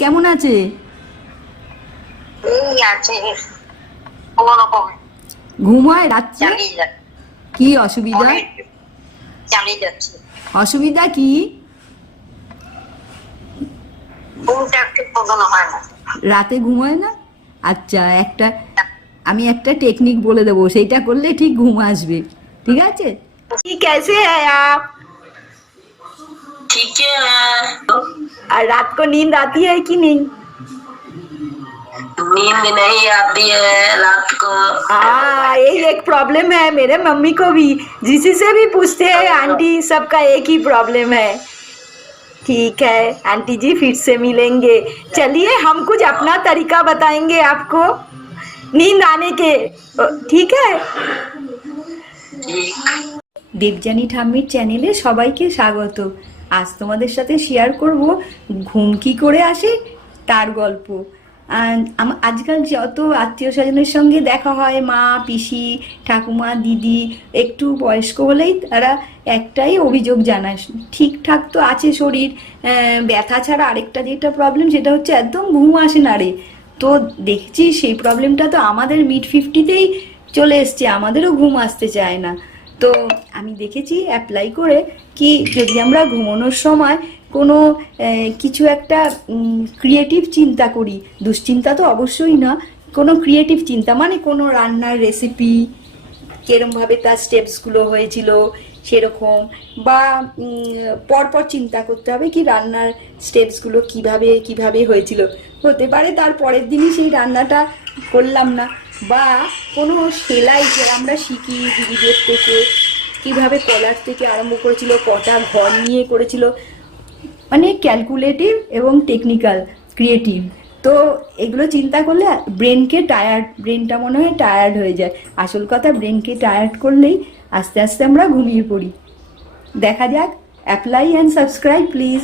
কেমন আছে? এই আছে কোনোরকম ঘুম হয় রাত্রে? চালিয়ে যাচ্ছে। কি অসুবিধা? অনেক চালিয়ে যাচ্ছে। অসুবিধা কি? ঘুমটা ঠিক মতন হয় না। রাতে ঘুম হয় না? আচ্ছা, আমি একটা টেকনিক বলে দেবো, সেইটা করলে ঠিক ঘুম আসবে। ঠিক আছে? কি कैसे हैं आप? ठीक है। और रात को नींद आती है कि नहीं? नींद नहीं आती है रात को। यही एक प्रॉब्लम है मेरे मम्मी को भी। जिसी से भी पूछते हैं आंटी, सबका एक ही प्रॉब्लम है। ठीक है आंटी जी, फिर से मिलेंगे। चलिए हम कुछ अपना तरीका बताएंगे आपको नींद आने के। ठीक है? ठीक। দেবযানী ঠাম্মির চ্যানেলে সবাইকে স্বাগত। আজ তোমাদের সাথে শেয়ার করব ঘুম কী করে আসে তার গল্প। আজকাল যত আত্মীয় স্বজনের সঙ্গে দেখা হয়, মা, পিসি, ঠাকুমা, দিদি, একটু বয়স্ক হলেই তারা একটাই অভিযোগ জানায়, ঠিকঠাক তো আছে শরীর, ব্যথা ছাড়া আরেকটা যেটা প্রবলেম সেটা হচ্ছে একদম ঘুম আসে না রে। তো দেখছি সেই প্রবলেমটা তো আমাদের মিড 50তেই চলে এসছে, আমাদেরও ঘুম আসতে চায় না। তো আমি দেখেছি অ্যাপ্লাই করে কি যদি আমরা ঘুমানোর সময় কোনো কিছু একটা ক্রিয়েটিভ চিন্তা করি, দুশ্চিন্তা তো অবশ্যই না, কোনো ক্রিয়েটিভ চিন্তা মানে কোনো রান্নার রেসিপি, কিরমভাবে তার স্টেপসগুলো হয়েছিল সেরকম, বা পরপর চিন্তা করতে হবে কি রান্নার স্টেপসগুলো কিভাবে কিভাবে হয়েছিল। হতে পারে তার পরের দিনই সেই রান্নাটা করলাম না, বা কোনো সেলাই যেটা আমরা শিখি দিদিদের থেকে, কিভাবে কলার থেকে আরম্ভ করেছিল, কটা ঘর নিয়ে করেছিল, মানে ক্যালকুলেটিভ এবং টেকনিক্যাল, ক্রিয়েটিভ। তো এগুলো চিন্তা করলে ব্রেনটা মনে হয় টায়ার্ড হয়ে যায়। আসল কথা, ব্রেনকে টায়ার্ড করলেই আস্তে আস্তে আমরা ঘুমিয়ে পড়ি। দেখা যাক, অ্যাপ্লাই অ্যান্ড সাবস্ক্রাইব প্লিজ।